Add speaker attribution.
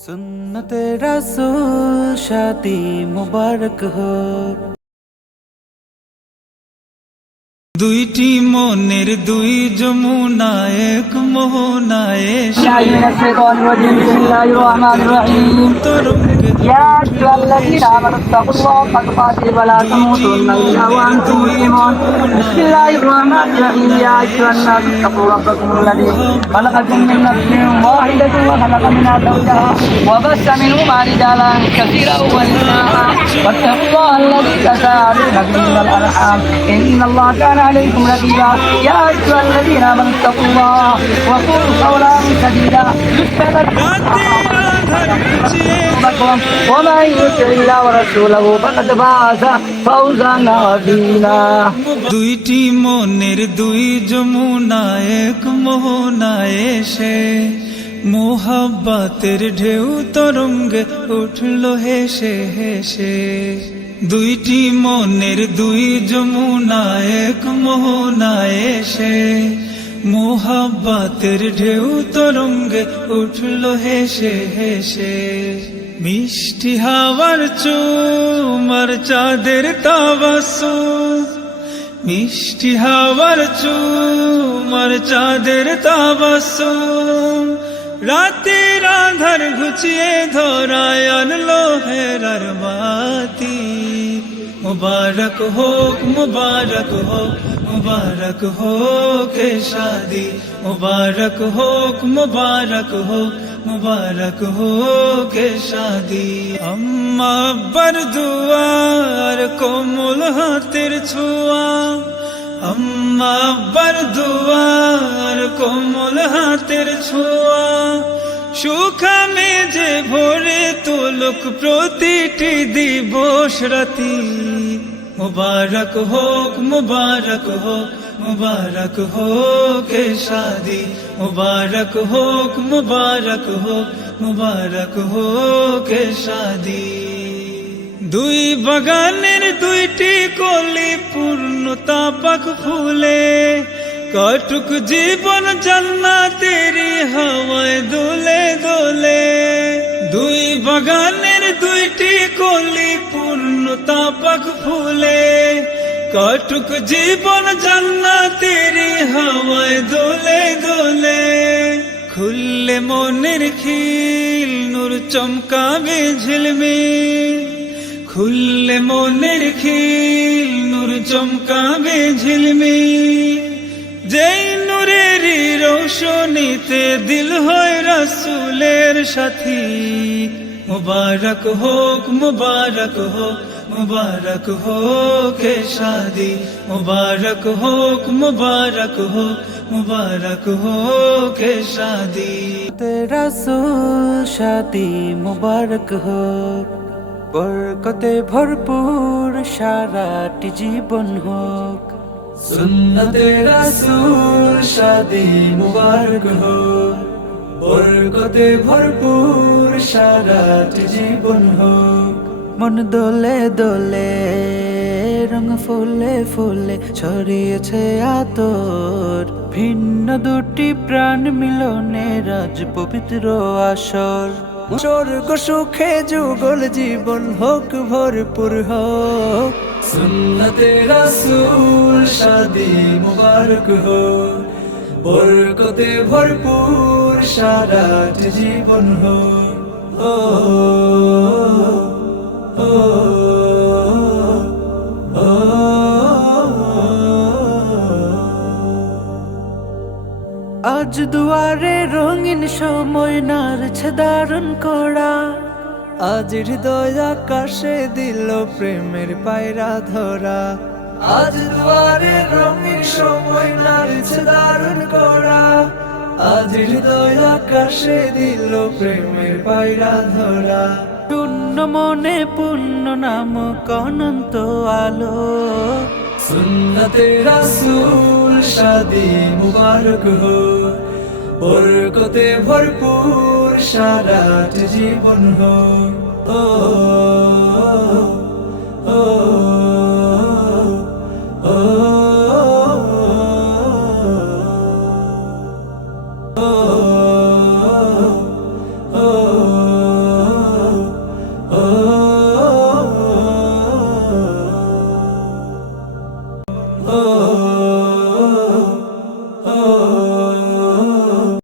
Speaker 1: সুন্নত রসুল শাদি মুবারক হোক
Speaker 2: দুইটি মনের দুই যমুনা এক
Speaker 3: মোহনা এ
Speaker 2: তোর
Speaker 3: يا أيها الذين آمنوا اتقوا الله حق تقاته ولا تموتن إلا وأنتم مسلمون بسم الله الرحمن الرحيم يا أيها الناس اتقوا ربكم الذي خلقكم من نفس واحدة وخلق منها زوجها وبث منهما رجالا كثيرا ونساء واتقوا الله الذي تساءلون به والأرحام إن الله كان عليكم رقيبا يا أيها الذين آمنوا اتقوا الله وقولوا قولا سديدا يسبب لكم
Speaker 2: রাতের আধার ঘুচিয়ে
Speaker 3: لكم ومن يطع الله ورسوله فقد فاز فوزا عظيما
Speaker 2: দুইটি মনের দুই যমুনা এক মোহনায় এসে মোহাব্বাতের ঢেউ তরঙ্গে উঠল হেসে হেসে দুইটি মনের দুই যমুনা এক মোহনায় এসে মোহাব্বাতের ঢেউ তরঙ্গে উঠল হেসে হেসে। মিষ্টি হাওয়ার চুমার চাঁদের তাবাসু। মিষ্টি হাওয়ার চুমার চাঁদের তাবাসু। রাতের আধার ঘুচিয়ে ধরায় আনলো হেরার বাতি। মুবারক হোক মুবারক হোক মুবারক হোক শাদি। মুবারক হোক মুবারক হোক মুবারক হোক শাদি। আম্মা আব্বার দুয়ার কোমল হাতের ছোঁয়া। আম্মা আব্বার দুয়ার কোমল হাতের ছোঁয়া। সুখামে যে ভরে তোলক প্রতিটি দিবস রাতি। মুবারক হোক মুবারক হোক মুবারক হোক শাদি। মুবারক হোক মুবারক হোক মুবারক হোক শাদি। দুই বাগানের দুইটি কলি পূর্ণতা পাক ফুলে। কটুক জীবন জান্নাতেরি বাগানের দুইটি কলি পূর্ণতা পাক ফুলে। কটুক জীবন জান্নাতেরি হাওয়ায় দোলে দোলে খুললে মনের খিল, নূর চমকাবে ঝিলমিল। খুললে মনের খিল, নূর চমকাবে ঝিলমিল। যেই নূরেরই রোশনীতে দিল হয় রাসূলের সাথী। মুবারক হোক মুবারক হোক মুবারক হোক শাদি। মুবারক হোক মুবারক হোক মুবারক হোক শাদি।
Speaker 1: রাসূল শাদি মুবারক हो বরকতে ভরপুর সারাটি জীবন হোক। সুন্নতে রাসূল শাদি মুবারক हो বরকতে ভরপুর সারাটি জীবন হোক। মন দোলে দোলে রং ফুলে ফুলে ছড়িয়েছে আতর। ভিন্ন দুটি প্রাণ মিলনে রাজ পবিত্র আসর। স্বর্গ সুখে যুগল জীবন হোক ভরপুর হোক। সুন্নতে রাসূল শাদি মুবারক হোক। বরকতে ভরপুর সারাট জীবন হোক ও আজ দুয়ারে রঙিন সময় নারছে দারুণ করা। আজ হৃদয় আকাশে দিল প্রেমের পায়রা ধরা। আজ দুয়ারে রঙিন সময় নারছে দারুণ আজ হৃদয় আকাশে দিল প্রেমের পায়রা ধরা। শূন্য মনে পূর্ণ নাম অনন্ত আলো। সুন্নতে রাসূল শাদি মুবারক হো বরকতে ভরপুর সারাট জীবন হো ও ও।